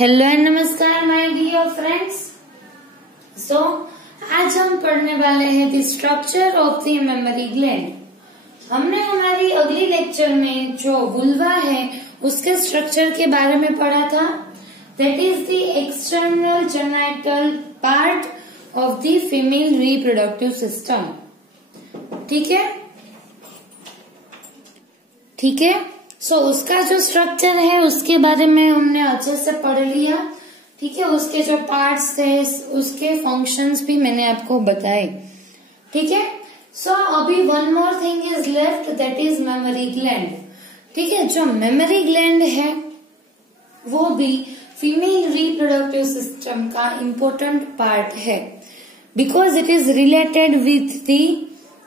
Hello and नमस्कार my dear friends. सो आज हम पढ़ने वाले हैं the structure of the memory gland. हमने हमारी अगली लेक्चर में जो वुल्वा है उसके स्ट्रक्चर के बारे में पढ़ा था। That is the external genital part of the female reproductive system. ठीक है। सो उसका जो स्ट्रक्चर है उसके बारे में हमने अच्छे से पढ़ लिया। ठीक है, उसके जो पार्ट्स थे उसके फंक्शंस भी मैंने आपको बताए। ठीक है। सो अभी one more thing is left, that is memory gland. ठीक है, जो मेमोरी ग्लैंड है वो भी फीमेल रिप्रोडक्टिव सिस्टम का इम्पोर्टेंट पार्ट है, because it is related with the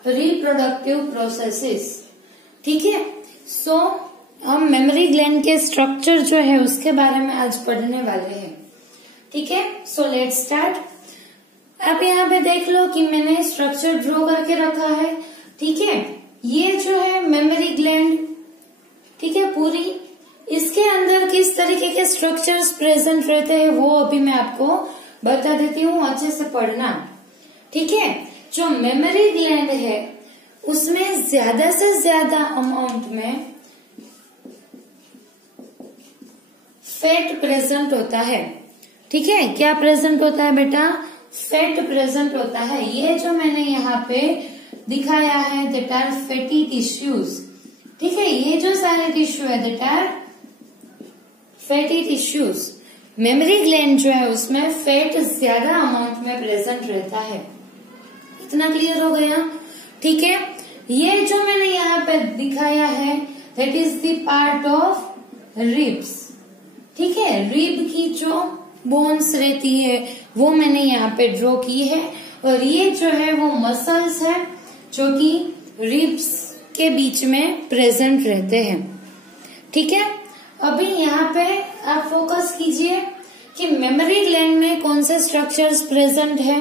reproductive processes. ठीक है। सो हम मेमोरी ग्लैंड के स्ट्रक्चर जो है उसके बारे में आज पढ़ने वाले हैं। ठीक है। So let's start. आप यहाँ पे देख लो कि मैंने स्ट्रक्चर ड्रॉ करके रखा है। ठीक है, ये जो है मेमोरी ग्लैंड, ठीक है, पूरी इसके अंदर किस तरीके के स्ट्रक्चर्स प्रेजेंट रहते हैं वो अभी मैं आपको बता देती हूँ, अच्छे से पढ़ना। ठीक है, जो मेमोरी ग्लैंड है उसमें ज्यादा से ज्यादा अमाउंट में फैट प्रेजेंट होता है। ठीक है, क्या प्रेजेंट होता है बेटा? फैट प्रेजेंट होता है। ये जो मैंने यहाँ पे दिखाया है दैट आर फैटी टिश्यूज। ठीक है, ये जो सारे टिश्यू है that are fatty tissues. Mammary gland जो है उसमें फैट ज्यादा अमाउंट में प्रेजेंट रहता है। इतना क्लियर हो गया? ठीक है, ये जो मैंने यहाँ पे दिखाया है that is the part of ribs. ठीक है, रिब की जो बोन्स रहती है वो मैंने यहाँ पे ड्रॉ की है, और ये जो है वो मसल्स है जो कि रिब्स के बीच में प्रेजेंट रहते हैं। ठीक है, अभी यहाँ पे आप फोकस कीजिए कि मेमोरी ग्लैंड में कौन से स्ट्रक्चर्स प्रेजेंट है।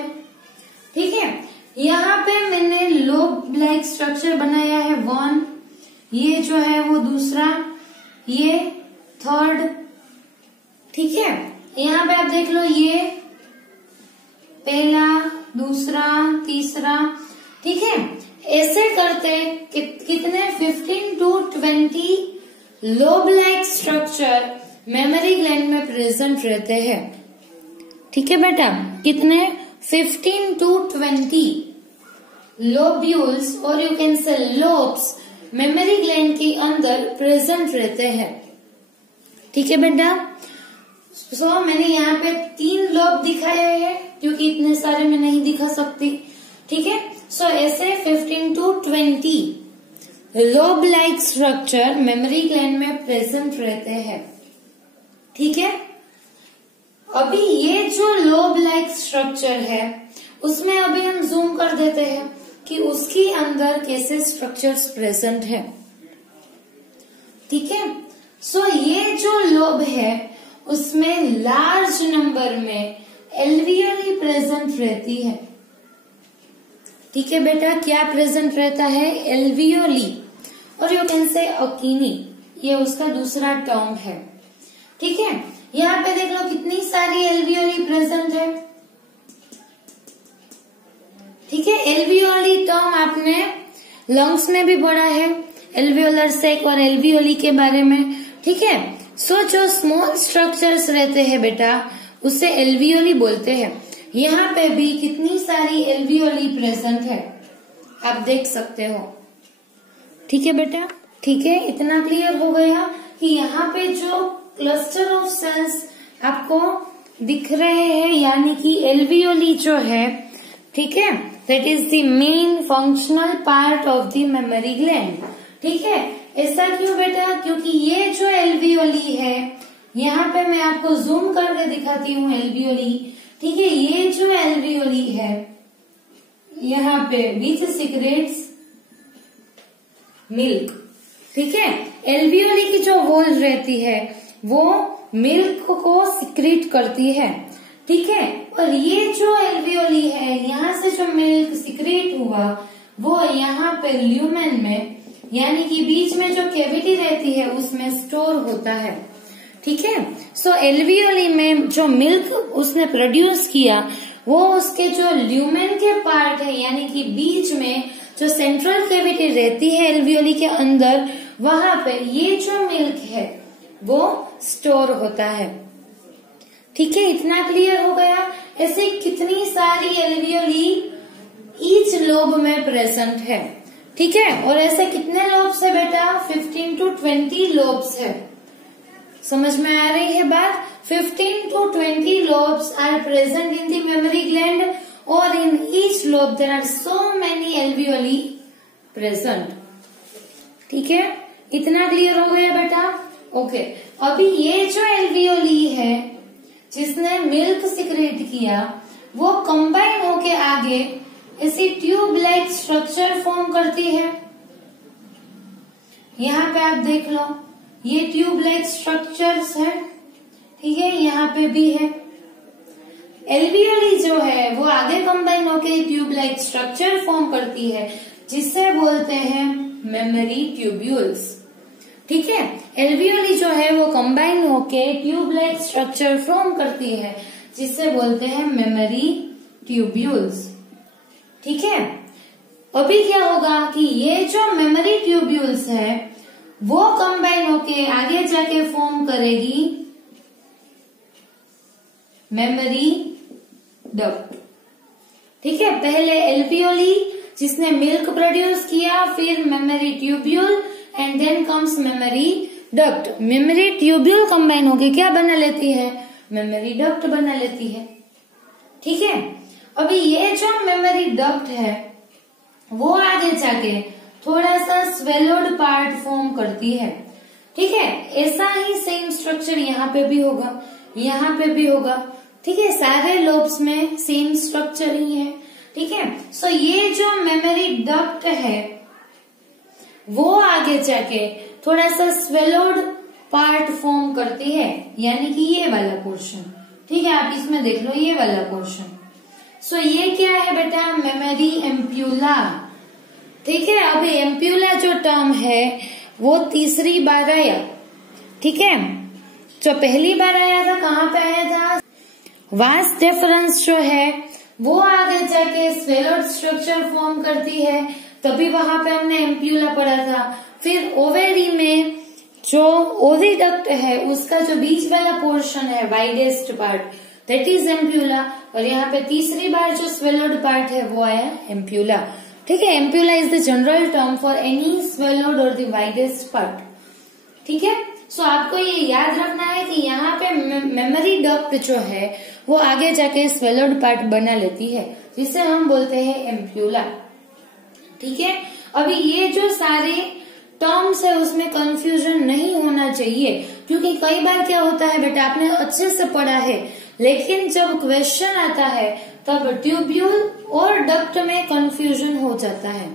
ठीक है, यहाँ पे मैंने लोब लाइक स्ट्रक्चर बनाया है 1, ये जो है वो दूसरा, ये थर्ड। ठीक है, यहाँ पे आप देख लो ये पहला, दूसरा, तीसरा। ठीक है, ऐसे करते कितने 15 to 20 lobe like structure memory gland में प्रेजेंट रहते हैं। ठीक है बेटा, कितने? 15 to 20 लोब्यूल्स और you can say lobes memory gland के अंदर प्रेजेंट रहते हैं। ठीक है बेटा। सो मैंने यहाँ पे 3 लोब दिखाए हैं क्योंकि इतने सारे मैं नहीं दिखा सकती। ठीक है, सो ऐसे 15 to 20 lobe like structure memory gland में प्रेजेंट रहते हैं। ठीक है, अभी ये जो लोब लाइक स्ट्रक्चर है उसमें अभी हम जूम कर देते हैं कि उसके अंदर कैसे स्ट्रक्चर्स प्रेजेंट है। ठीक है, सो ये जो लोब है उसमें लार्ज नंबर में एल्वियोली प्रेजेंट रहती है। ठीक है बेटा, क्या प्रेजेंट रहता है? एल्वियोली, और यू कैन से अकीनी, ये उसका दूसरा टर्म है। ठीक है, यहाँ पे देख लो कितनी सारी एल्वियोली प्रेजेंट है। ठीक है, एल्वियोली टर्म आपने लंग्स में भी पढ़ा है, एल्वियोलर सैक और एल्वियोली के बारे में। ठीक है, सो जो स्मॉल स्ट्रक्चर्स रहते हैं बेटा उसे एल्वियोली बोलते हैं। यहाँ पे भी कितनी सारी एल्वियोली प्रेजेंट है, आप देख सकते हो। ठीक है बेटा। ठीक है, इतना क्लियर हो गया कि यहाँ पे जो क्लस्टर ऑफ सेल्स आपको दिख रहे हैं यानी कि एल्वियोली जो है, ठीक है, that is the main functional part of the memory gland. ठीक है, ऐसा क्यों बेटा? क्योंकि ये जो एल्वियोली है, यहाँ पे मैं आपको जूम करके दिखाती हूँ एल्वियोली। ठीक है, ये जो एल्वियोली है यहाँ पे विच सीक्रेट्स मिल्क। ठीक है, एल्वियोली की जो वॉल रहती है वो मिल्क को सिक्रेट करती है। ठीक है, और ये जो एल्वियोली है यहाँ से जो मिल्क सिक्रेट हुआ वो यहाँ पे ल्यूमेन में यानी कि बीच में जो कैविटी रहती है उसमें स्टोर होता है। ठीक है। सो एल्वियोली में जो मिल्क उसने प्रोड्यूस किया वो उसके जो ल्यूमेन के पार्ट है यानी कि बीच में जो सेंट्रल कैविटी रहती है एल्वियोली के अंदर, वहां पे ये जो मिल्क है वो स्टोर होता है। ठीक है, इतना क्लियर हो गया। ऐसे कितनी सारी एल्वियोली ईच लोब में प्रेजेंट है। ठीक है, और ऐसे कितने लोब्स है बेटा? 15 to 20 लोब्स है। समझ में आ रही है बात? 15 to 20 lobes are present in the mammary gland or in each lobe there are so many alveoli present। ठीक है, इतना क्लियर हो गया बेटा? ओके, अभी ये जो एल्वियोली है जिसने मिल्क सिक्रेट किया वो कंबाइन होके आगे ऐसी ट्यूब लाइक स्ट्रक्चर फॉर्म करती है। यहाँ पे आप देख लो, ये ट्यूब लाइक स्ट्रक्चर्स है। ठीक है, यहाँ पे भी है। एल्वियोली जो है वो आगे कंबाइन होके ट्यूब लाइक स्ट्रक्चर फॉर्म करती है जिसे बोलते हैं मेमोरी ट्यूब्यूल्स। ठीक है, एल्वियोली जो है वो कंबाइन होके ट्यूब लाइक स्ट्रक्चर फॉर्म करती है जिसे बोलते हैं मेमोरी ट्यूब्यूल्स। ठीक है, अभी क्या होगा कि ये जो मेमोरी ट्यूब्यूल्स है वो कंबाइन होके आगे जाके फॉर्म करेगी मेमोरी डक्ट। ठीक है, पहले एल्वियोली जिसने मिल्क प्रोड्यूस किया, फिर mammary tubule and then comes mammary duct. Mammary tubule combine होके क्या बना लेती है? मेमोरी डक्ट बना लेती है। ठीक है, अभी ये जो मेमोरी डक्ट है वो आगे जाके थोड़ा सा स्वेलोड पार्ट फॉर्म करती है। ठीक है, ऐसा ही सेम स्ट्रक्चर यहाँ पे भी होगा, यहाँ पे भी होगा। ठीक है, सारे लोब्स में सेम स्ट्रक्चर ही है। ठीक है, सो ये जो मेमोरी डक्ट है वो आगे जाके थोड़ा सा स्वेलोड पार्ट फॉर्म करती है यानी कि ये वाला पोर्शन। ठीक है, आप इसमें देख लो ये वाला पोर्शन। सो ये क्या है बेटा? Memory ampulla. ठीक है, अभी एम्प्यूला जो टर्म है वो तीसरी बार आया। ठीक है, जो पहली बार आया था कहाँ पे आया था? वास डेफरेंस जो है वो आगे जाके स्वेलोड स्ट्रक्चर फॉर्म करती है, तभी वहां पे हमने एम्प्यूला पढ़ा था। फिर ओवेरी में जो ओविडक्ट है उसका जो बीच वाला पोर्शन है widest part that is ampulla, और यहाँ पे तीसरी बार जो स्वेलोड पार्ट है वो आया एम्प्यूला। ठीक है, ampulla is the general term for any swallowed और द वाइडेस्ट पार्ट। ठीक है, सो आपको ये याद रखना है कि यहाँ पे मेमोरी डक्ट जो है वो आगे जाके स्वेलोड पार्ट बना लेती है जिसे हम बोलते हैं एम्प्यूला। ठीक है, अभी ये जो सारे टर्म्स है उसमें कंफ्यूजन नहीं होना चाहिए, क्योंकि कई बार क्या होता है बेटा, आपने अच्छे से पढ़ा है लेकिन जब क्वेश्चन आता है तब ट्यूब्यूल और डक्ट में कंफ्यूजन हो जाता है।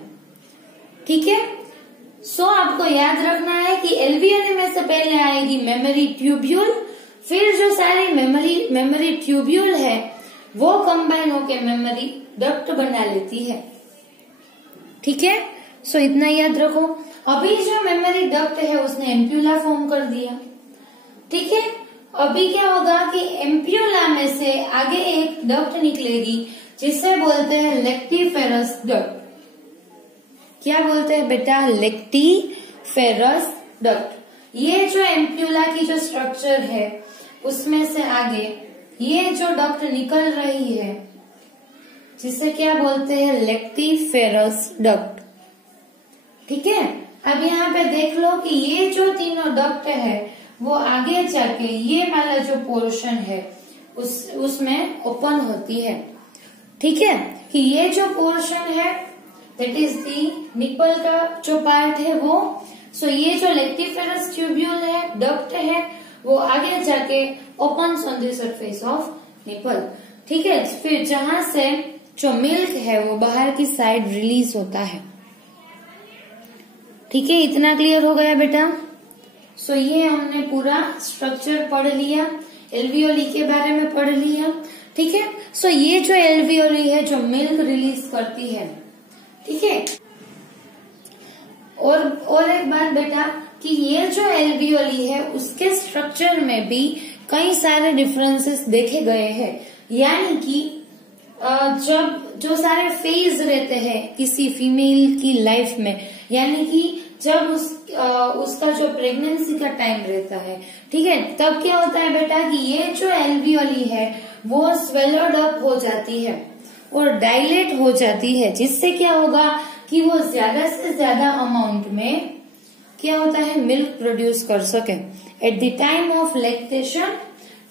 ठीक है, सो आपको याद रखना है कि एल्वियोली में से पहले आएगी मेमोरी ट्यूब्यूल, फिर जो सारी मेमोरी ट्यूब्यूल है वो कंबाइन होके मेमोरी डक्ट बना लेती है। ठीक है, सो इतना याद रखो। अभी जो मेमोरी डक्ट है उसने एम्प्यूला फॉर्म कर दिया। ठीक है, अभी क्या होगा कि एम्प्यूला में से आगे एक डक्ट निकलेगी जिसे बोलते हैं लेक्टिफेरस डक्ट। क्या बोलते हैं बेटा? Lactiferous duct. ये जो एम्प्यूला की जो स्ट्रक्चर है उसमें से आगे ये जो डक्ट निकल रही है जिसे क्या बोलते हैं? Lactiferous duct. ठीक है, अब यहाँ पे देख लो कि ये जो तीनों डक्ट है वो आगे जाके ये वाला जो पोर्शन है उसमें ओपन होती है। ठीक है, कि ये जो पोर्शन है दैट इज दी निपल का जो पार्ट है वो, सो ये जो लेक्टिफेरस ट्यूब्यूल है, डक्ट है, वो आगे जाके opens on the surface of nipple. ठीक है, फिर जहां से जो मिल्क है वो बाहर की साइड रिलीज होता है। ठीक है, इतना क्लियर हो गया बेटा? सो ये हमने पूरा स्ट्रक्चर पढ़ लिया, एल्वियोली के बारे में पढ़ लिया। ठीक है, सो ये जो एल्वियोली है जो मिल्क रिलीज करती है। ठीक है, और एक बात बेटा, कि ये जो एल्वियोली है उसके स्ट्रक्चर में भी कई सारे डिफरेंसेस देखे गए हैं। यानी कि जब जो सारे फेज रहते हैं किसी फीमेल की लाइफ में, यानी कि जब उसका जो प्रेगनेंसी का टाइम रहता है, ठीक है, तब क्या होता है बेटा कि ये जो एल्वियोली है वो स्वेलोड अप हो जाती है और डायलेट हो जाती है, जिससे क्या होगा कि वो ज्यादा से ज्यादा अमाउंट में क्या होता है मिल्क प्रोड्यूस कर सके at the time of lactation.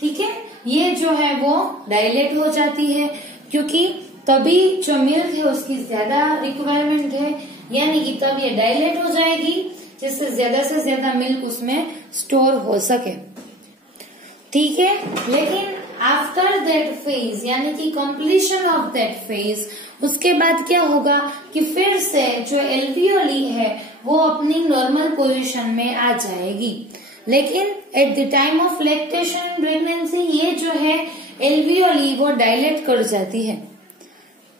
ठीक है, ये जो है वो डायलेट हो जाती है क्योंकि तभी जो मिल्क है उसकी ज्यादा रिक्वायरमेंट है, यानी कि तब ये डायलेट हो जाएगी जिससे ज्यादा से ज्यादा मिल्क उसमें स्टोर हो सके। ठीक है, लेकिन आफ्टर दैट फेज यानी कि कंप्लीशन ऑफ दैट फेज, उसके बाद क्या होगा कि फिर से जो एल्वियोली है वो अपनी नॉर्मल पोजीशन में आ जाएगी। लेकिन at the time of lactation pregnancy ये जो है एल्वियोली वो डायलेट कर जाती है।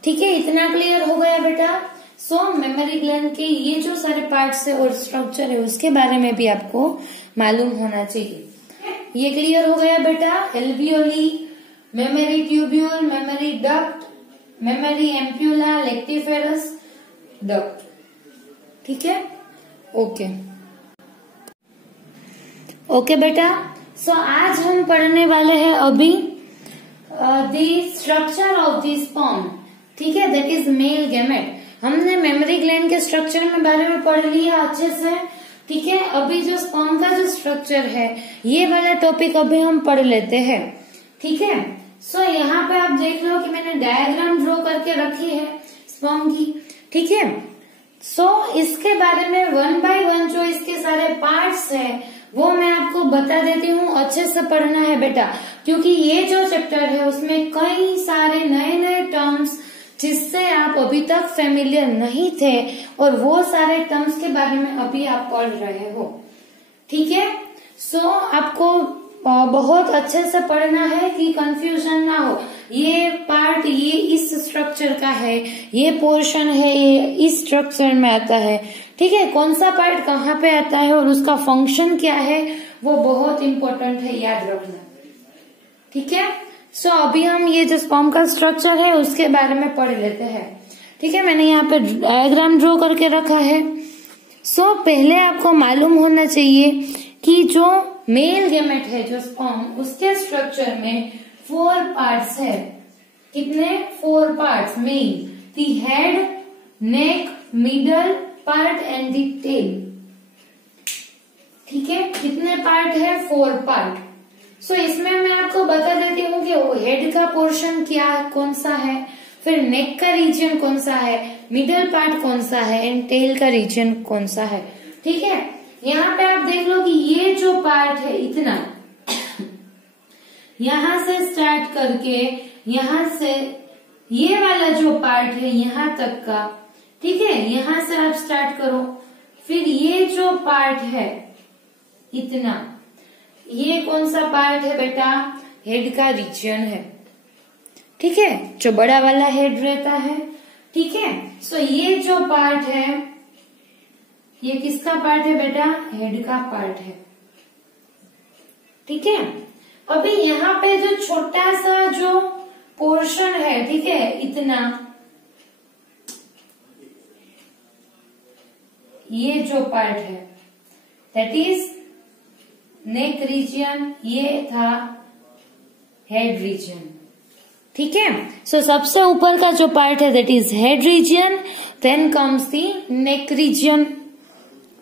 ठीक है, इतना क्लियर हो गया बेटा। सो मेमोरी ग्लैंड के ये जो सारे पार्ट्स है और स्ट्रक्चर है उसके बारे में भी आपको मालूम होना चाहिए। ये क्लियर हो गया बेटा, alveoli, memory tubule, memory duct, memory ampulla, lactiferous duct. ठीक है, ओके बेटा। सो आज हम पढ़ने वाले हैं अभी the structure of the sperm. ठीक है, दैट इज मेल गैमेट। हमने मेमोरी ग्लैंड के स्ट्रक्चर में बारे में पढ़ लिया अच्छे से। ठीक है, अभी जो स्पर्म का जो स्ट्रक्चर है ये वाला टॉपिक अभी हम पढ़ लेते हैं। ठीक है, सो यहाँ पे आप देख लो कि मैंने डायग्राम ड्रॉ करके रखी है स्पर्म की। ठीक है, सो इसके बारे में 1 बाय 1 जो इसके सारे पार्ट्स है वो मैं आपको बता देती हूँ। अच्छे से पढ़ना है बेटा, क्योंकि ये जो चैप्टर है उसमें कई सारे नए नए टर्म्स जिससे आप अभी तक फेमिलियर नहीं थे और वो सारे टर्म्स के बारे में अभी आप पढ़ रहे हो। ठीक है, सो आपको बहुत अच्छे से पढ़ना है कि कंफ्यूजन ना हो। ये पार्ट ये इस स्ट्रक्चर का है, ये पोर्शन है ये इस स्ट्रक्चर में आता है। ठीक है, कौन सा पार्ट कहाँ पे आता है और उसका फंक्शन क्या है वो बहुत इंपॉर्टेंट है, याद रखना। ठीक है, सो अभी हम ये जो स्पर्म का स्ट्रक्चर है उसके बारे में पढ़ लेते हैं। ठीक है, मैंने यहाँ पे डायग्राम ड्रॉ करके रखा है। सो पहले आपको मालूम होना चाहिए कि जो मेल गैमेट है जो स्पर्म, उसके स्ट्रक्चर में 4 पार्ट्स है। कितने? 4 parts male, the head, neck, middle part and the tail. ठीक है, कितने पार्ट है? 4 पार्ट। सो इसमें मैं आपको बता देती हूँ कि हेड का पोर्शन क्या कौन सा है, फिर नेक का रीजन कौन सा है, मिडल पार्ट कौन सा है एंड टेल का रीजन कौन सा है। ठीक है, यहाँ पे आप देख लो कि ये जो पार्ट है इतना यहां से स्टार्ट करके यहां से ये वाला जो पार्ट है यहां तक का। ठीक है, यहां से आप स्टार्ट करो, फिर ये जो पार्ट है इतना, ये कौन सा पार्ट है बेटा? हेड का रीजन है। ठीक है, जो बड़ा वाला हेड रहता है। ठीक है, सो ये जो पार्ट है ये किसका पार्ट है बेटा? हेड का पार्ट है। ठीक है, अभी यहाँ पे जो छोटा सा जो पोर्शन है, ठीक है, इतना, ये जो पार्ट है दैट इज नेक रीजन, ये था हेड रीजन। ठीक है, सो सबसे ऊपर का जो पार्ट है that is head region, then comes the neck region.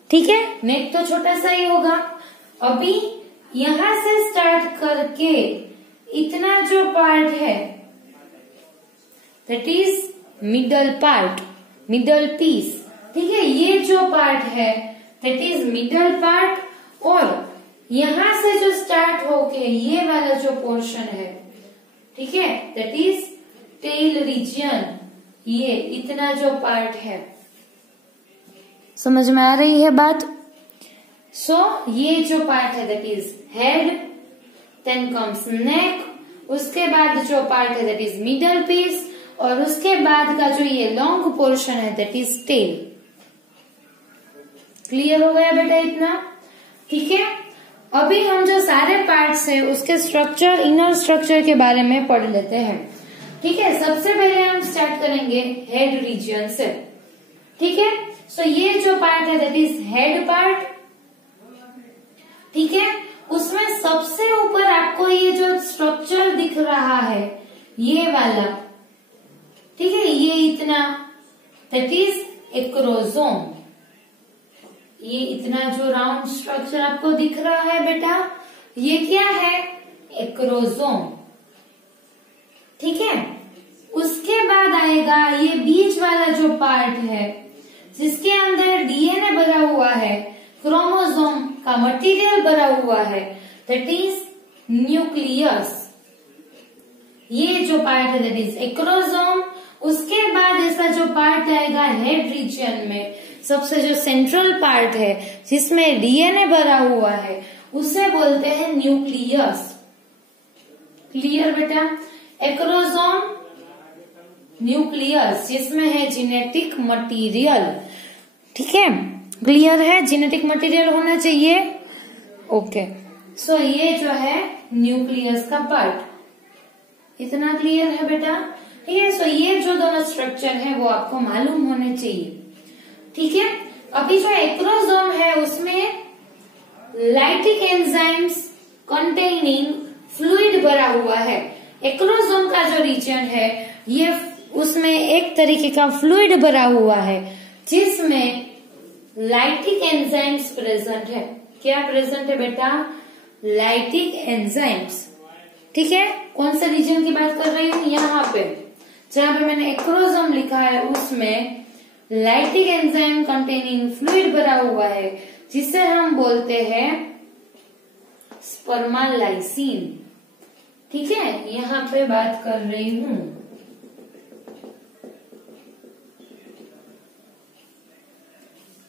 ठीक है, नेक तो छोटा सा ही होगा। अभी यहां से स्टार्ट करके इतना जो पार्ट है that is middle part, middle piece. ठीक है, ये जो पार्ट है दैट इज मिडल पार्ट, और यहां से जो स्टार्ट होके ये वाला जो पोर्शन है, ठीक है, दैट इज टेल रीजन। ये इतना जो पार्ट है, समझ में आ रही है बात? सो ये जो पार्ट है that is head, then comes neck, उसके बाद जो पार्ट है दैट इज मिडल पीस, और उसके बाद का जो ये लॉन्ग पोर्शन है दैट इज टेल। क्लियर हो गया बेटा इतना? ठीक है, अभी हम जो सारे पार्ट्स है उसके स्ट्रक्चर, इनर स्ट्रक्चर के बारे में पढ़ लेते हैं। ठीक है, सबसे पहले हम स्टार्ट करेंगे हेड रीजन से। ठीक है, सो ये जो पार्ट है दैट इज हेड पार्ट। ठीक है, उसमें सबसे ऊपर आपको ये जो स्ट्रक्चर दिख रहा है ये वाला, ठीक है, ये इतना दैट इज एक्रोसोम। ये इतना जो राउंड स्ट्रक्चर आपको दिख रहा है बेटा, ये क्या है? एक्रोसोम। ठीक है, उसके बाद आएगा ये बीच वाला जो पार्ट है जिसके अंदर डीएनए भरा हुआ है, क्रोमोसोम का मटेरियल भरा हुआ है, दैट इज न्यूक्लियस। ये जो पार्ट है दैट इज एक्रोसोम। उसके बाद ऐसा जो पार्ट आएगा हेड रीजन में, सबसे जो सेंट्रल पार्ट है जिसमें डीएनए भरा हुआ है, उसे बोलते हैं न्यूक्लियस। क्लियर बेटा? एक्रोसोम, न्यूक्लियस जिसमें है जेनेटिक मटेरियल। ठीक है, क्लियर है? जेनेटिक मटेरियल होना चाहिए। ओके, सो ये जो है न्यूक्लियस का पार्ट। इतना क्लियर है बेटा? ठीक है, सो ये जो दोनों स्ट्रक्चर है वो आपको मालूम होने चाहिए। ठीक है, अभी जो एक्रोसोम है उसमें लाइटिक एंजाइम्स कंटेनिंग फ्लूइड भरा हुआ है। एक्रोसोम का जो रीजन है ये उसमें एक तरीके का फ्लूइड भरा हुआ है जिसमें लाइटिक एंजाइम्स प्रेजेंट है। क्या प्रेजेंट है बेटा? Lytic enzymes. ठीक है, कौन सा रीजन की बात कर रही हूँ? यहाँ पे जहाँ पे मैंने एक्रोसोम लिखा है उसमें लाइटिक एंजाइम कंटेनिंग फ्लूइड भरा हुआ है जिसे हम बोलते हैं स्पर्मालाइसिन। ठीक है, यहाँ पे बात कर रही हूँ।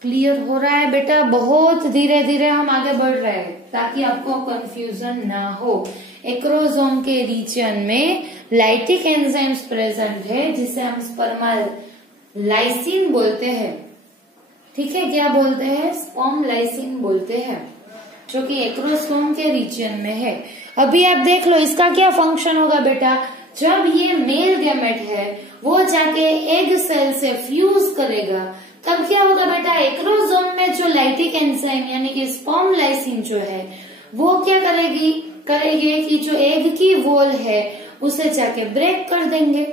क्लियर हो रहा है बेटा? बहुत धीरे धीरे हम आगे बढ़ रहे हैं ताकि आपको कंफ्यूजन ना हो। एक्रोसोम के रीजन में लाइटिक एंजाइम्स प्रेजेंट है जिसे हम स्पर्मालाइसिन बोलते हैं। ठीक है, क्या बोलते हैं? स्पर्मालाइसिन बोलते हैं, जो कि एक्रोसोम के रीजन में है। अभी आप देख लो इसका क्या फंक्शन होगा बेटा। जब ये मेल गैमेट है वो जाके एग सेल से फ्यूज करेगा, तब क्या होगा बेटा? एक्रोसोम में जो लाइटिक एंजाइम यानी कि स्पर्मालाइसिन जो है वो क्या करेगी कि जो एग की वॉल है उसे जाके ब्रेक कर देंगे।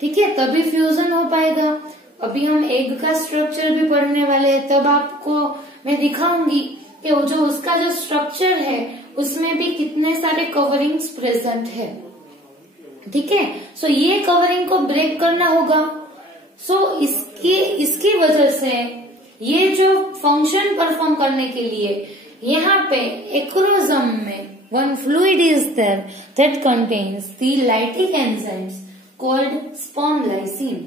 ठीक है, तभी फ्यूजन हो पाएगा। अभी हम एग का स्ट्रक्चर भी पढ़ने वाले हैं, तब आपको मैं दिखाऊंगी कि वो जो उसका जो स्ट्रक्चर है उसमें भी कितने सारे कवरिंग्स प्रेजेंट है। ठीक है, सो ये कवरिंग को ब्रेक करना होगा। सो इसकी वजह से ये जो फंक्शन परफॉर्म करने के लिए यहाँ पे एक्रोसोम में one fluid is there that contains the lytic enzymes called spermlysine.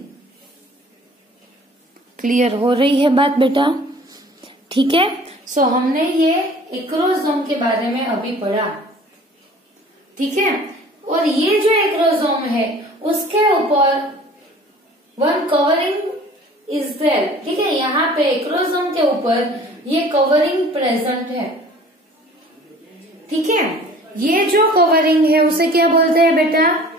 Clear हो रही है बात बेटा? ठीक है, सो हमने ये एक्रोसोम के बारे में अभी पढ़ा। ठीक है, और ये जो एक्रोसोम है उसके ऊपर वन कवरिंग इज देयर। ठीक है, यहाँ पे एक्रोसोम के ऊपर ये कवरिंग प्रेजेंट है। ठीक है, ये जो कवरिंग है उसे क्या बोलते हैं बेटा?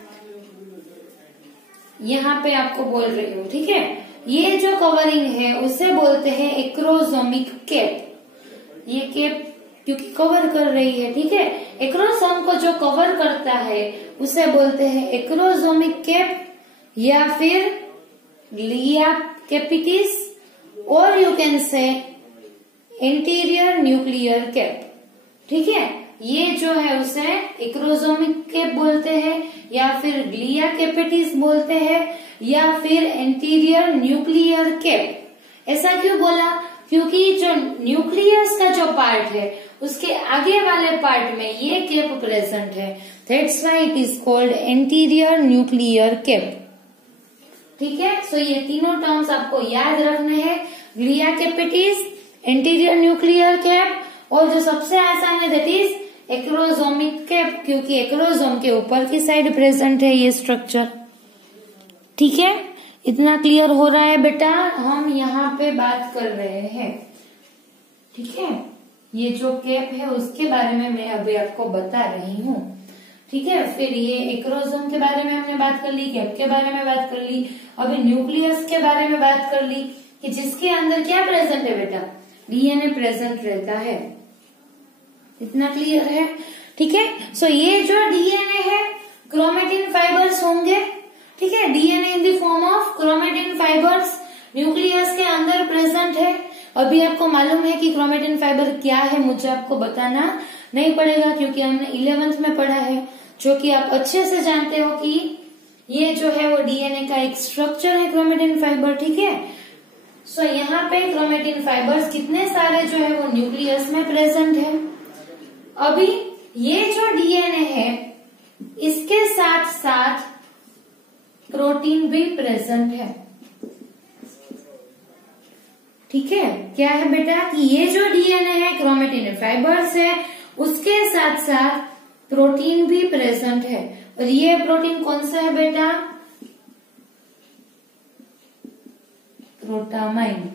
यहाँ पे आपको बोल रही हूँ। ठीक है, ये जो कवरिंग है उसे बोलते हैं एक्रोसोमिक कैप। ये कैप क्योंकि कवर कर रही है। ठीक है, एक्रोसोम को जो कवर करता है उसे बोलते हैं एक्रोसोमिक कैप या फिर ग्लिया कैपिटिस, और you can say anterior nuclear cap. ठीक है, ये जो है उसे एक्रोसोमिक कैप बोलते हैं या फिर ग्लिया कैपिटिस बोलते हैं या फिर एंटीरियर न्यूक्लियर कैप। ऐसा क्यों बोला? क्योंकि जो न्यूक्लियस का जो पार्ट है उसके आगे वाले पार्ट में ये कैप प्रेजेंट है, that's why it is called anterior nuclear cap. ठीक है, सो ये तीनों टर्म्स आपको याद रखने हैं, glia capitis, anterior nuclear cap, और जो सबसे आसान है दैट इज एक्रोसोमिक कैप, क्योंकि एक्रोसोम के ऊपर की साइड प्रेजेंट है ये स्ट्रक्चर। ठीक है, इतना क्लियर हो रहा है बेटा? हम यहाँ पे बात कर रहे हैं। ठीक है, ये जो कैप है उसके बारे में मैं अभी आपको बता रही हूँ। ठीक है, फिर ये एक्रोसोम के बारे में हमने बात कर ली, कैप के बारे में बात कर ली, अभी न्यूक्लियस के बारे में बात कर ली कि जिसके अंदर क्या प्रेजेंट है बेटा, डीएनए प्रेजेंट रहता है। इतना क्लियर है? ठीक है, सो ये जो डीएनए है क्रोमेटिन फाइबर्स होंगे। ठीक है, DNA in the form of chromatin fibres nucleus के अंदर प्रेजेंट है। अभी आपको मालूम है कि क्रोमेटिन फाइबर क्या है, मुझे आपको बताना नहीं पड़ेगा क्योंकि हमने 11th में पढ़ा है, जो कि आप अच्छे से जानते हो कि ये जो है वो डीएनए का एक स्ट्रक्चर है क्रोमेटिन फाइबर। ठीक है, सो यहाँ पे क्रोमेटिन फाइबर्स कितने सारे जो है वो न्यूक्लियस में प्रेजेंट है। अभी ये जो डीएनए है इसके साथ साथ प्रोटीन भी प्रेजेंट है। ठीक है, क्या है बेटा कि ये जो डीएनए है क्रोमेटिन फाइबर्स है, उसके साथ साथ प्रोटीन भी प्रेजेंट है। और ये प्रोटीन कौन सा है बेटा, प्रोटामाइन।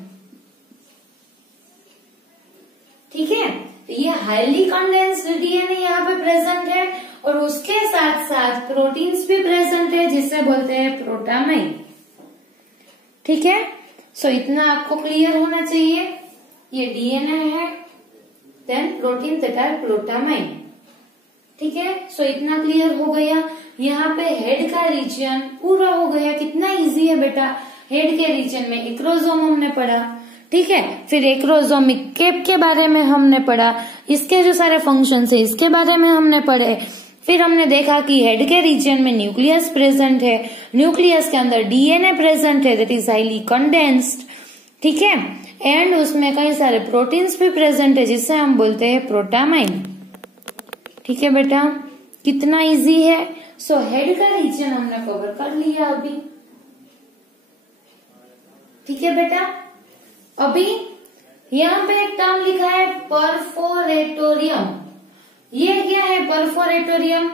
ठीक है, तो ये हाईली कंडेंस्ड डीएनए यहाँ पे प्रेजेंट है और उसके साथ साथ प्रोटीन्स भी प्रेजेंट है जिसे बोलते हैं प्रोटामाइन। ठीक है, सो इतना आपको क्लियर होना चाहिए। ये डीएनए है, देन प्रोटीन तथा प्रोटामाइन। ठीक है, सो इतना क्लियर हो गया। यहाँ पे हेड का रीजन पूरा हो गया। कितना इजी है बेटा, हेड के रीजन में एक्रोसोम हमने पढ़ा। ठीक है, फिर एक्रोसोमिक कैप के बारे में हमने पढ़ा, इसके जो सारे फंक्शन है इसके बारे में हमने पढ़े। फिर हमने देखा कि हेड के रीजन में न्यूक्लियस प्रेजेंट है, न्यूक्लियस के अंदर डीएनए प्रेजेंट है दैट इज हाईली कंडेंस्ड। ठीक है, एंड उसमें कई सारे प्रोटीन्स भी प्रेजेंट है जिसे हम बोलते हैं प्रोटामाइन। ठीक है बेटा, कितना इजी है। सो हेड का रीजन हमने कवर कर लिया अभी। ठीक है बेटा, अभी यहाँ पे एक टर्म लिखा है परफोरेटोरियम। ये क्या है परफोरेटोरियम?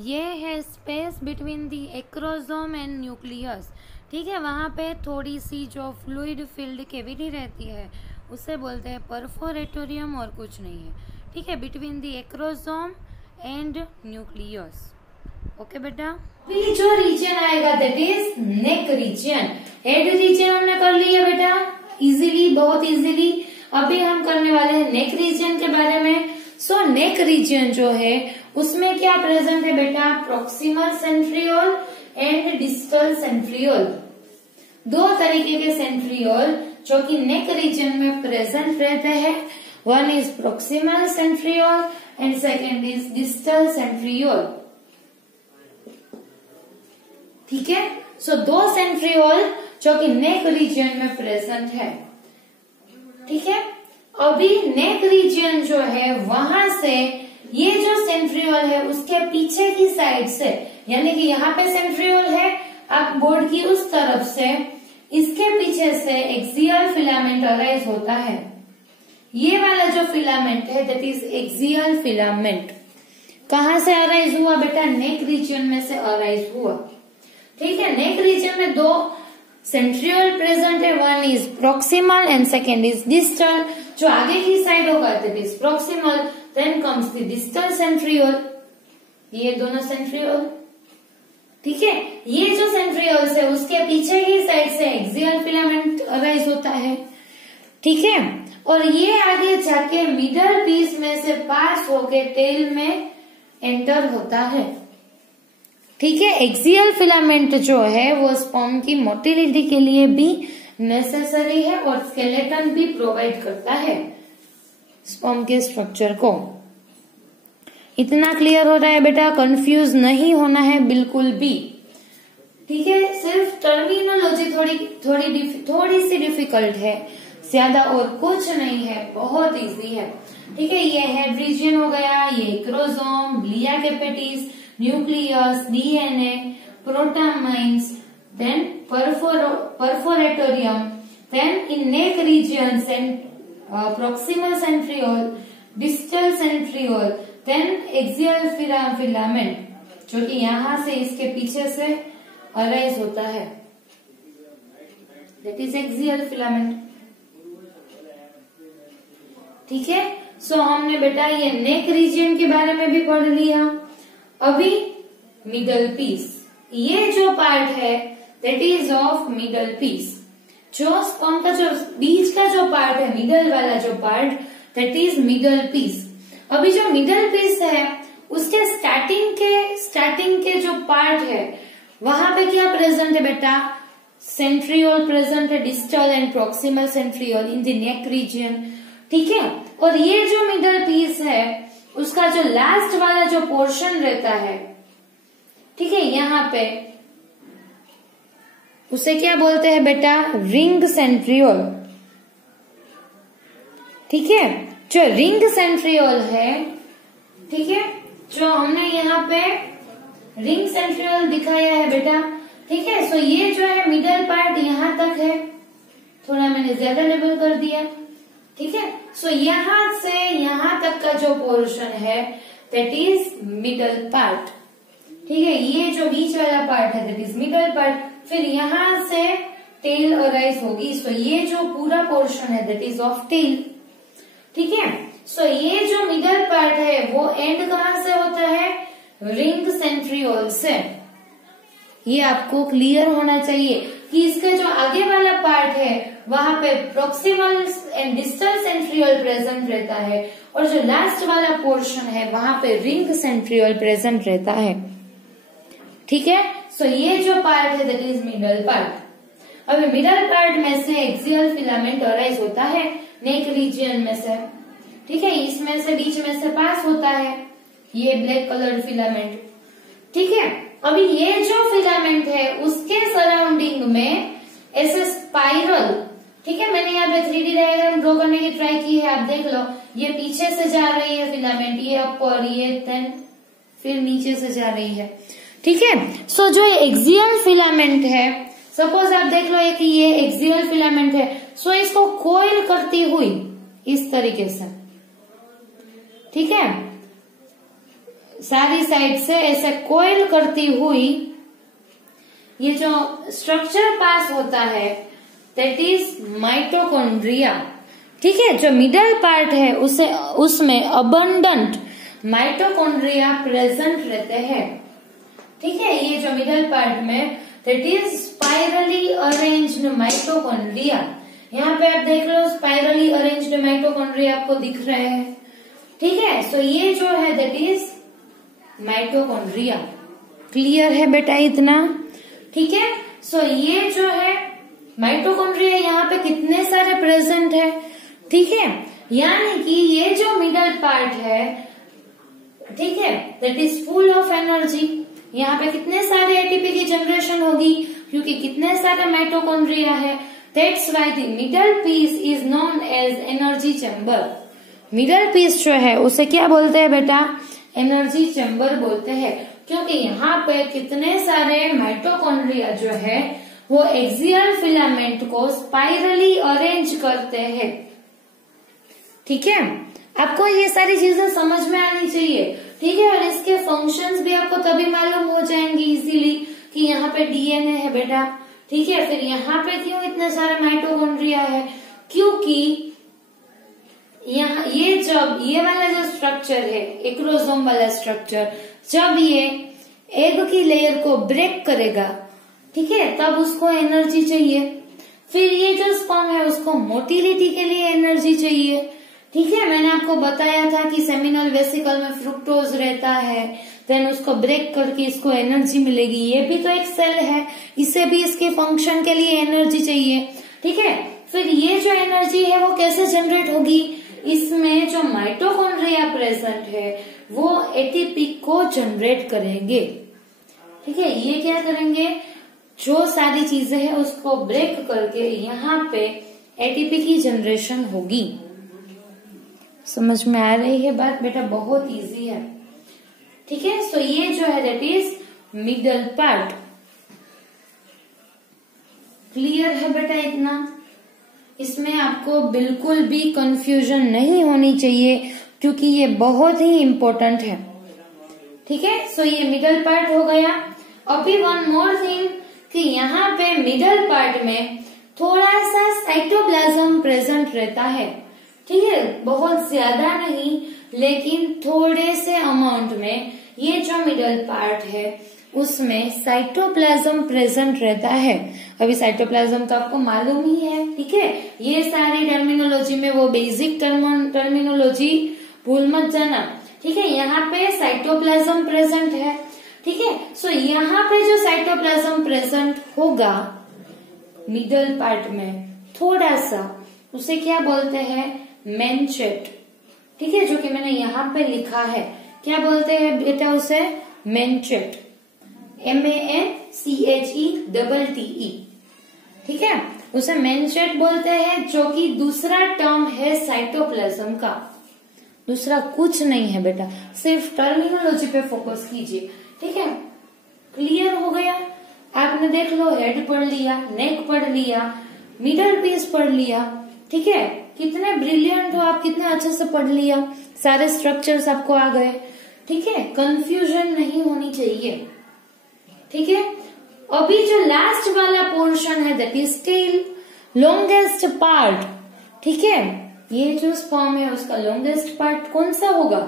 ये है space between the acrosome and nucleus. ठीक है, वहां पे थोड़ी सी जो फ्लूइड फील्ड कैविटी रहती है उसे बोलते हैं परफोरेटोरियम और कुछ नहीं है। ठीक है, between the acrosome and nucleus. Okay बेटा, अभी जो रीजन आएगा that is neck region. Head region हमने कर लिया बेटा इजीली, बहुत इजीली। अभी हम करने वाले हैं नेक रीजन के बारे में। सो नेक रीजन जो है उसमें क्या प्रेजेंट है बेटा, proximal centriole and distal centriole. दो तरीके के सेंट्रियोल जो कि नेक रीजन में प्रेजेंट रहते हैं। One is proximal centriole and second is distal centriole. ठीक है, सो दो सेंट्रियोल जो कि नेक रीजन में प्रेजेंट है। ठीक है, अभी नेक रीजन जो है वहां से ये जो सेंट्रियोल है उसके पीछे की साइड से, यानी कि यहाँ पे सेंट्रियोल है, आप बोर्ड की उस तरफ से, इसके पीछे से एक्सियल फिलामेंट अराइज होता है। ये वाला जो फिलामेंट है दैट इज एक्सियल फिलामेंट। कहाँ से अराइज हुआ बेटा, नेक रीजन में से अराइज हुआ। ठीक है, नेक रीजन में दो सेंट्रियोल प्रेजेंट है, one is proximal and second is distal. जो आगे की साइड होगा that is proximal, then comes the distal centriole. ये दोनों सेंट्रियोल। ठीक है, ये जो सेंट्रियोल्स है उसके पीछे की साइड से एक्सियल फिलामेंट अराइज होता है। ठीक है, और ये आगे जाके मिडल पीस में से पास होके टेल में एंटर होता है। ठीक है, एक्सियल फिलामेंट जो है वो स्पर्म की मोटिलिटी के लिए भी नेसेसरी है और स्केलेटन भी प्रोवाइड करता है स्पर्म के स्ट्रक्चर को। इतना क्लियर हो रहा है बेटा, कंफ्यूज नहीं होना है बिल्कुल भी। ठीक है, सिर्फ टर्मिनोलॉजी थोड़ी सी डिफिकल्ट है, ज्यादा और कुछ नहीं है, बहुत इजी है। ठीक है, ये हेड रीजन हो गया, ये chromosome, galea capitis, nucleus, DNA, protamines, then perforatorium, then in neck regions and proximal centriole, distal centriole, then axial filament जो कि यहाँ से इसके पीछे से अराइज होता है, that is axial filament। ठीक है। सो हमने बेटा ये नेक रीजन के बारे में भी पढ़ लिया। अभी मिडल पीस, ये जो पार्ट है that is of middle piece. जो स्पर्म का जो बीच का जो पार्ट है, मिडल वाला जो part, that is middle piece. अभी जो मिडल पीस है उसके स्टार्टिंग के जो पार्ट है वहां पे क्या प्रेजेंट है बेटा? सेंट्रियोल प्रेजेंट है, distal end proximal centriole in the neck region, ठीक है। और ये जो मिडल पीस है उसका जो लास्ट वाला जो पोर्शन रहता है, ठीक है, यहाँ पे उसे क्या बोलते हैं बेटा? रिंग सेंट्रियोल, ठीक है। जो रिंग सेंट्रियोल है, ठीक है, जो हमने यहाँ पे रिंग सेंट्रियोल दिखाया है बेटा, ठीक है। सो ये जो है मिडल पार्ट यहाँ तक है, थोड़ा मैंने ज्यादा लेबल कर दिया, ठीक है। सो यहाँ से यहाँ तक का जो पोर्शन है दैट इज मिडल पार्ट, ठीक है। ये जो बीच वाला पार्ट है दैट इज मिडल पार्ट। फिर यहाँ से टेल अराइज होगी। सो ये जो पूरा पोर्शन है दैट इज ऑफ टेल, ठीक है। सो ये जो मिडल पार्ट है वो एंड कहाँ से होता है? रिंग सेंट्रियोल से। ये आपको क्लियर होना चाहिए कि इसका जो आगे वाला पार्ट है वहां पे proximal and distal centriole present रहता है, और जो लास्ट वाला पोर्शन है वहां पे रिंग सेंट्रियोल प्रेजेंट रहता है, ठीक है। सो ये जो पार्ट है दैट इज मिडल पार्ट। अभी मिडल पार्ट में से एक्सियल फिलामेंट अराइज होता है नेक रीजन में से, ठीक है। इसमें से बीच में से पास होता है ये ब्लैक कलर फिलामेंट, ठीक है। अभी ये जो फिलामेंट है उसके सराउंडिंग में ऐसे स्पाइरल, ठीक है, मैंने यहाँ पे 3D डायग्राम ड्रॉ करने की ट्राई की है, आप देख लो। ये पीछे से जा रही है फिलामेंट, ये अपर, ये देन फिर नीचे से जा रही है, ठीक है। सो जो एक्सियल फिलामेंट है, सपोज आप देख लो कि ये एक्सियल फिलामेंट है, सो इसको कोइल करती हुई इस तरीके से, ठीक है, सारी साइड से ऐसे कोइल करती हुई ये जो स्ट्रक्चर पास होता है दैट इज माइटोकॉन्ड्रिया, ठीक है। जो मिडल पार्ट है उसमें अबंडेंट माइटोकॉन्ड्रिया प्रेजेंट रहते हैं, ठीक है। ये जो मिडल पार्ट में that is spirally arranged mitochondria. यहाँ पे आप देख लो स्पाइरली अरेंज्ड माइटोकॉन्ड्रिया आपको दिख रहे हैं, ठीक है। सो ये जो है दैट इज माइटोकॉन्ड्रिया। क्लियर है बेटा इतना, ठीक है। सो ये जो है माइटोकॉन्ड्रिया यहाँ पे कितने सारे प्रेजेंट है, ठीक है। यानी कि ये जो मिडल पार्ट है, ठीक है, that is full of energy. यहाँ पे कितने सारे एटीपी की जनरेशन होगी क्योंकि कितने सारे माइटोकॉन्ड्रिया है। That's why the middle piece is known as energy chamber. Middle piece जो है उसे क्या बोलते हैं बेटा? एनर्जी चैम्बर बोलते हैं, क्योंकि यहाँ पे कितने सारे माइटोकॉन्ड्रिया जो है वो एक्सियल फिलामेंट को स्पाइरली अरेंज करते हैं, ठीक है। आपको ये सारी चीजें समझ में आनी चाहिए, ठीक है। और इसके फंक्शंस भी आपको तभी मालूम हो जाएंगे इजीली कि यहाँ पे डीएनए है बेटा, ठीक है। फिर यहाँ पे क्यों इतने सारे माइटोकॉन्ड्रिया है? क्योंकि यहाँ ये वाला जो स्ट्रक्चर है, एक्रोसोम वाला स्ट्रक्चर, जब ये एग की लेयर को ब्रेक करेगा, ठीक है, तब उसको एनर्जी चाहिए। फिर ये जो स्पर्म है उसको मोटिलिटी के लिए एनर्जी चाहिए, ठीक है। मैंने आपको बताया था कि सेमिनल वेसिकल में फ्रुक्टोज रहता है, देन उसको ब्रेक करके इसको एनर्जी मिलेगी। ये भी तो एक सेल है, इसे भी इसके फंक्शन के लिए एनर्जी चाहिए, ठीक है। फिर ये जो एनर्जी है वो कैसे जनरेट होगी? इसमें जो माइटोकॉन्ड्रिया प्रेजेंट है वो एटीपी को जनरेट करेंगे, ठीक है। ये क्या करेंगे? जो सारी चीजें हैं उसको ब्रेक करके यहाँ पे एटीपी की जनरेशन होगी। समझ में आ रही है बात बेटा? बहुत इजी है, ठीक है। सो ये जो है that is middle part. Clear है बेटा इतना? इसमें आपको बिल्कुल भी कंफ्यूजन नहीं होनी चाहिए क्योंकि ये बहुत ही इम्पोर्टेंट है, ठीक है। सो ये मिडल पार्ट हो गया। अभी वन मोर थिंग कि यहाँ पे मिडल पार्ट में थोड़ा सा साइटोप्लाज्म प्रेजेंट रहता है, ठीक है, बहुत ज्यादा नहीं लेकिन थोड़े से अमाउंट में ये जो मिडल पार्ट है उसमें साइटोप्लाज्म प्रेजेंट रहता है। अभी साइटोप्लाज्म तो आपको मालूम ही है, ठीक है, ये सारी टर्मिनोलॉजी में वो बेसिक टर्मिनोलॉजी भूल मत जाना, ठीक है। यहाँ पे साइटोप्लाज्म प्रेजेंट है, ठीक है। सो यहाँ पे जो साइटोप्लाज्म प्रेजेंट होगा मिडल पार्ट में थोड़ा सा, उसे क्या बोलते हैं, मैनचेट, ठीक है, जो कि मैंने यहाँ पे लिखा है। क्या बोलते हैं बेटा उसे, मैनचेट, MANCHETTE, ठीक है, उसे मैनचेट बोलते हैं, जो कि दूसरा टर्म है साइटोप्लाज्म का, दूसरा कुछ नहीं है बेटा, सिर्फ टर्मिनोलॉजी पे फोकस कीजिए, ठीक है। क्लियर हो गया, आपने देख लो हेड पढ़ लिया, नेक पढ़ लिया, मिडल पीस पढ़ लिया, ठीक है, कितने ब्रिलियंट हो आप, कितने अच्छे से पढ़ लिया, सारे स्ट्रक्चर्स आपको आ गए, ठीक है, कंफ्यूजन नहीं होनी चाहिए, ठीक है। अभी जो लास्ट वाला पोर्शन है that is tail, longest part, ठीक है, ये जो स्पर्म है उसका लॉन्गेस्ट पार्ट कौन सा होगा,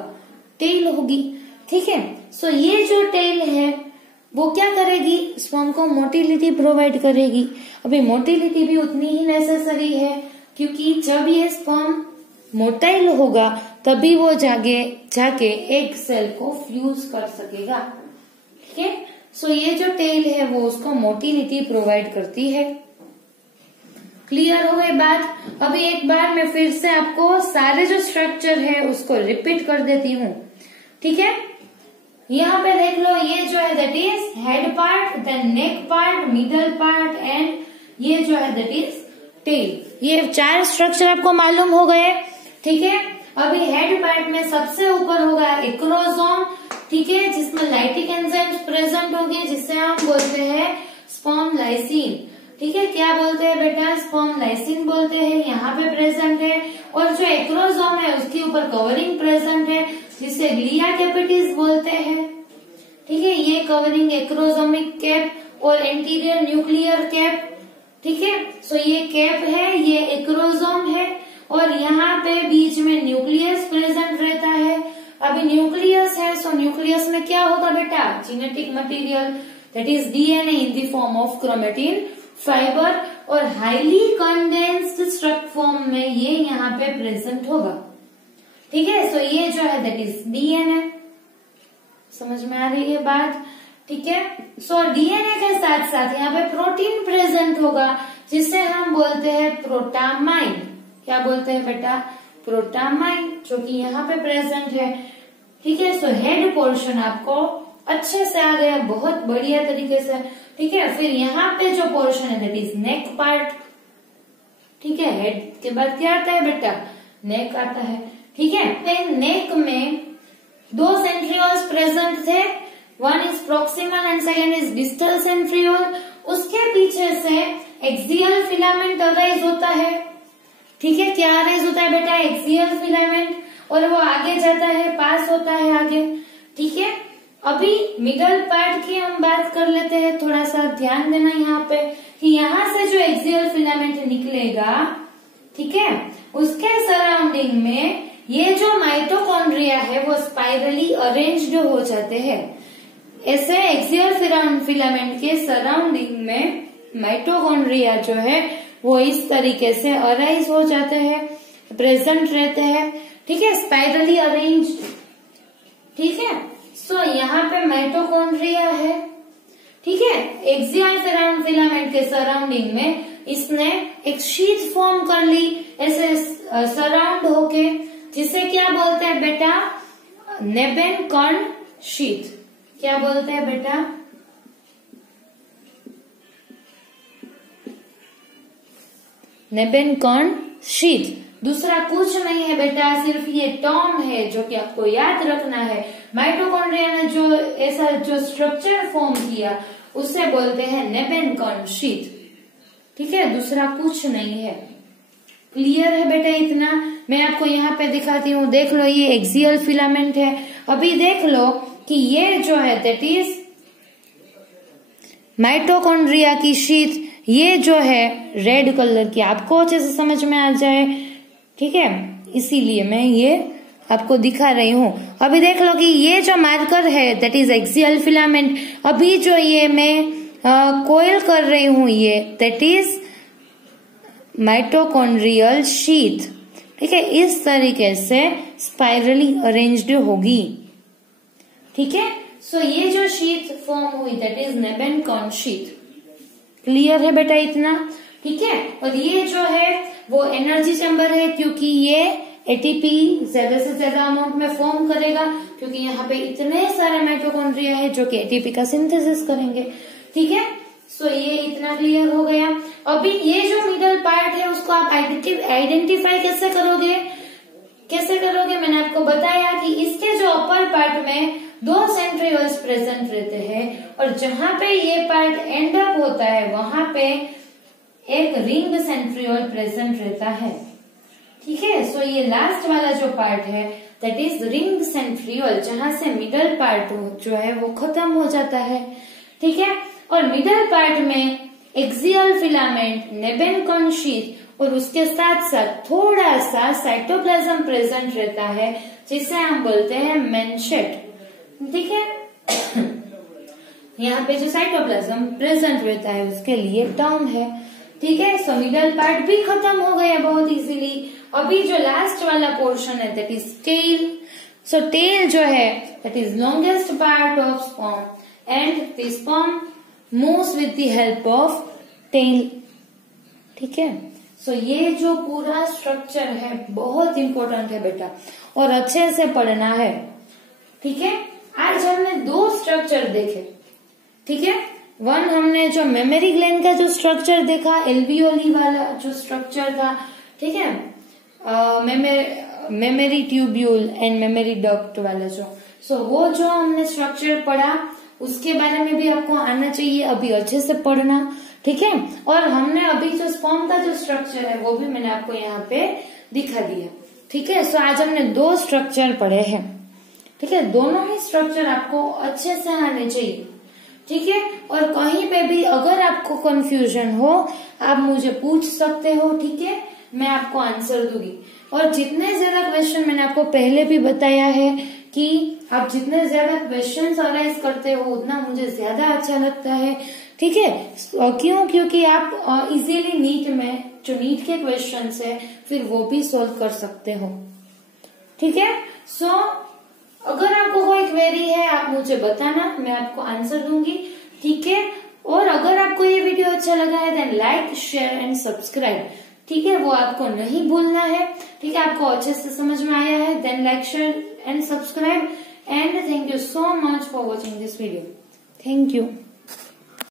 टेल होगी, ठीक है। सो ये जो टेल है वो क्या करेगी, स्पर्म को मोटिलिटी प्रोवाइड करेगी। अभी मोटिलिटी भी उतनी ही नेसेसरी है क्योंकि जब ये स्पर्म मोटाइल होगा तभी वो जाके एग सेल को फ्यूज कर सकेगा, ठीक है। सो ये जो टेल है वो उसको मोटिलिटी प्रोवाइड करती है। क्लियर हो गई बात। अभी एक बार मैं फिर से आपको सारे जो स्ट्रक्चर है उसको रिपीट कर देती हूँ, ठीक है। यहाँ पे देख लो, ये जो है that is head part, then neck part, middle part and ये जो है दैट इज टेल। ये 4 स्ट्रक्चर आपको मालूम हो गए, ठीक है। अभी हेड पार्ट में सबसे ऊपर होगा एक्रोसोम, ठीक है, जिसमें लाइटिक एंजाइम्स प्रेजेंट होंगे जिससे हम बोलते हैं स्पर्म लाइसिन, ठीक है। क्या बोलते हैं बेटा, स्पर्म लाइसिन बोलते हैं, यहाँ पे प्रेजेंट है। और जो एक्रोसोम है उसके ऊपर कवरिंग प्रेजेंट है जिसे ग्लिया कैपिटिस बोलते हैं, ठीक है। ये कवरिंग एक्रोसोमिक कैप और एंटीरियर न्यूक्लियर कैप, ठीक है। सो ये कैप है, ये एक्रोसोम है और यहाँ पे बीच में न्यूक्लियस प्रेजेंट रहता है। अभी न्यूक्लियस है, सो न्यूक्लियस में क्या होगा बेटा, genetic material that is DNA in the form of chromatin fibre और हाईली कंडेंस्ड स्ट्रक्चर फॉर्म में ये यहाँ पे प्रेजेंट होगा, ठीक है। सो ये जो है दैट इज डीएनए, समझ में आ रही है बात, ठीक है। सो डीएनए के साथ साथ यहाँ पे प्रोटीन प्रेजेंट होगा जिसे हम बोलते हैं प्रोटामाइन। क्या बोलते हैं बेटा, प्रोटामाइन, जो कि यहाँ पे प्रेजेंट है, ठीक है। सो हेड पोर्शन आपको अच्छे से आ गया, बहुत बढ़िया तरीके से, ठीक है। फिर यहाँ पे जो पोर्शन है दैट इज नेक पार्ट, ठीक है। हेड के बाद क्या आता है बेटा, नेक आता है, ठीक है। नेक में 2 सेंट्रियोल्स प्रेजेंट थे, one is proximal and second is distal centriole. उसके पीछे से एक्सियल फिलामेंट अराइज होता है, ठीक है। क्या अराइज होता है बेटा, एक्सियल फिलामेंट, और वो आगे जाता है, पास होता है आगे, ठीक है। अभी मिडल पार्ट की हम बात कर लेते हैं, थोड़ा सा ध्यान देना यहाँ पे कि यहाँ से जो एक्सियल फिलामेंट निकलेगा, ठीक है, उसके सराउंडिंग में ये जो माइटोकॉन्ड्रिया है वो स्पाइरली अरेंज्ड हो जाते हैं। ऐसे एक्सियल फिलामेंट के सराउंडिंग में माइटोकॉन्ड्रिया जो है वो इस तरीके से अराइज हो जाते हैं, प्रेजेंट रहते हैं, ठीक है, स्पाइरली अरेंज्ड, ठीक है। सो यहाँ पे माइटोकॉन्ड्रिया है, ठीक है। एक्सियल फिलामेंट के सराउंडिंग में इसने एक शीट फॉर्म कर ली ऐसे सराउंड होके, जिसे क्या बोलते हैं बेटा, नेबेनकॉर्न शीट। क्या बोलते हैं बेटा, नेबेनकॉर्न शीट। दूसरा कुछ नहीं है बेटा, सिर्फ ये टर्म है जो कि आपको याद रखना है। माइटोकॉन्ड्रिया ने जो ऐसा जो स्ट्रक्चर फॉर्म किया उसे बोलते हैं नेबेनकॉर्न शीट, ठीक है। दूसरा कुछ नहीं है। क्लियर है बेटा इतना। मैं आपको यहाँ पे दिखाती हूँ, देख लो ये एक्सियल फिलामेंट है। अभी देख लो कि ये जो है दैट इज माइटोकॉन्ड्रिया की शीट, ये जो है रेड कलर की, आपको अच्छे से समझ में आ जाए, ठीक है। इसीलिए मैं ये आपको दिखा रही हूँ। अभी देख लो कि ये जो मार्कर है दैट इज एक्सियल फिलामेंट। अभी जो ये मैं कोयल कर रही हूँ ये दैट इज माइटोकॉन्ड्रियल शीथ। ठीक है, इस तरीके से स्पाइरली अरेंज्ड होगी। ठीक है, सो ये जो शीथ फॉर्म हुई दैट इज नेबेनकॉन शीथ। क्लियर है बेटा इतना? ठीक है, और ये जो है वो एनर्जी चैम्बर है क्योंकि ये एटीपी ज्यादा से ज्यादा अमाउंट में फॉर्म करेगा क्योंकि यहाँ पे इतने सारे माइटोकॉन्ड्रिया है जो कि एटीपी का सिंथेसिस करेंगे। ठीक है, सो ये इतना क्लियर हो गया। अभी ये जो मिडल पार्ट है उसको आप आइडेंटिफाई कैसे करोगे? मैंने आपको बताया कि इसके जो अपर पार्ट में 2 सेंट्रियोल्स प्रेजेंट रहते हैं और जहां पे ये पार्ट एंड अप होता है वहां पे एक रिंग सेंट्रियोल प्रेजेंट रहता है। ठीक है, सो ये लास्ट वाला जो पार्ट है दैट इज रिंग सेंट्रियोल, जहां से मिडल पार्ट जो है वो खत्म हो जाता है। ठीक है, और मिडल पार्ट में एक्सियल फिलामेंट, नेबेनकॉन शीथ और उसके साथ साथ थोड़ा सा साइटोप्लाज्म प्रेजेंट रहता है जिसे हम बोलते हैं मेनशेट। ठीक है, यहाँ पे जो साइटोप्लाज्म प्रेजेंट रहता है उसके लिए टर्म है। ठीक है, सो मिडल पार्ट भी खत्म हो गया बहुत इजीली। अभी जो लास्ट वाला पोर्शन है that is tail. So tail जो है that is longest part of sperm and the sperm moves with the help of tail. ठीक है, सो ये जो पूरा स्ट्रक्चर है बहुत इंपॉर्टेंट है बेटा और अच्छे से पढ़ना है। ठीक है, आज हमने 2 स्ट्रक्चर देखे। ठीक है, वन हमने जो मेमोरी ग्लैंड का जो स्ट्रक्चर देखा, एल्वियोली वाला जो स्ट्रक्चर था। ठीक है, memory tubule and memory duct वाला जो वो जो हमने स्ट्रक्चर पढ़ा उसके बारे में भी आपको आना चाहिए, अभी अच्छे से पढ़ना। ठीक है, और हमने अभी जो स्पर्म का जो स्ट्रक्चर है वो भी मैंने आपको यहाँ पे दिखा दिया। ठीक है, सो आज हमने 2 स्ट्रक्चर पढ़े हैं। ठीक है, दोनों ही स्ट्रक्चर आपको अच्छे से आने चाहिए। ठीक है, और कहीं पे भी अगर आपको कंफ्यूजन हो आप मुझे पूछ सकते हो। ठीक है, मैं आपको आंसर दूंगी। और जितने ज्यादा क्वेश्चन मैंने आपको पहले भी बताया है कि आप जितने ज्यादा क्वेश्चंस अराइज करते हो उतना मुझे ज्यादा अच्छा लगता है। ठीक है, क्यों? क्योंकि आप इजीली नीट में जो नीट के क्वेश्चंस है फिर वो भी सोल्व कर सकते हो। ठीक है, सो अगर आपको कोई क्वेरी है आप मुझे बताना, मैं आपको आंसर दूंगी। ठीक है, और अगर आपको ये वीडियो अच्छा लगा है then like, share and subscribe. ठीक है, वो आपको नहीं भूलना है। ठीक है, आपको अच्छे से समझ में आया है then like, share and subscribe and thank you so much for watching this video. Thank you.